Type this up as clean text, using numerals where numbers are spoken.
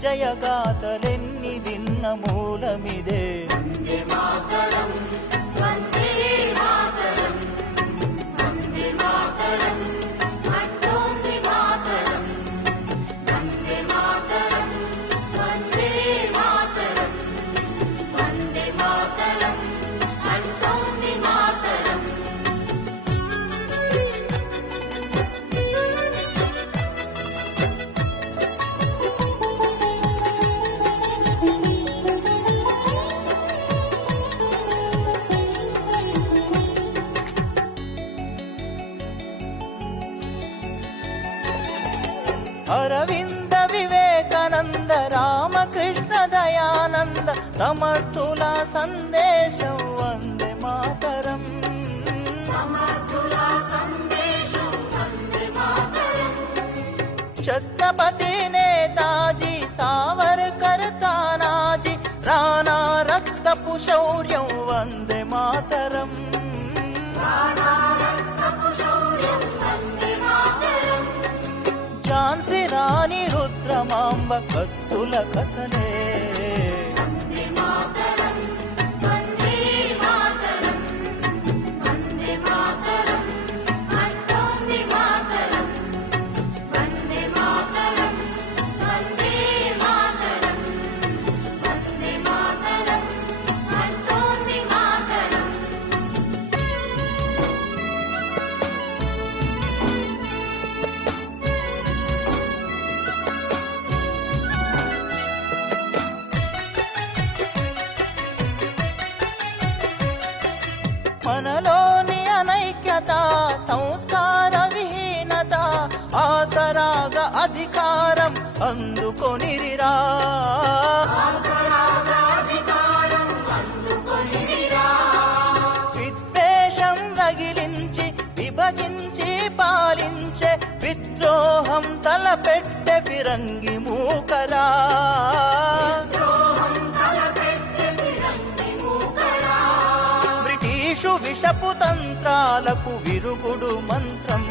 విజయగాథలెన్ని విన్న మూలమిదే. వందే మాతరం వందే మాతరం వందే మాతరం అంటోంది మాతరం. వందే మాతరం వందే మాతరం వందే మాతరం అంటోంది మాతరం. అరవింద వివేకానంద రామకృష్ణ దయానంద సమర్థుల సందేశం వందే మాతరం. సమర్థుల సందేశం వందే మాతరం. ఛత్రపతి నేతాజీ సావర్కర్ తానాజీ రాణా రక్తపు శౌర్యం వందే మాతరం. రాణా రక్తపు శౌర్యం వందే మాతరం. ఝాన్సీ రాణి రుద్రమాంబ భక్తుల కథలే. వందే మాతరం వందే మాతరం వందే మాతరం అంటోంది మాతరం. వందే మాతరం వందే మాతరం వందే మాతరం అంటోంది మాతరం. మనలోని అనైక్యత సంస్కార విహీనత ఆసరాగ అధికారం అందుకొనిరిరా. ఆసరాగాధికారం అందుకొనిరా. విద్వేషం రగిలించి విభజించి పాలించే విద్రోహం తలపెట్టె ఫిరంగి మూకరా. ద్రోహం తలపెట్టె ఫిరంగి మూకరా. బ్రిటిషు విషపు తంత్రాలకు విరుగుడు మంత్రం.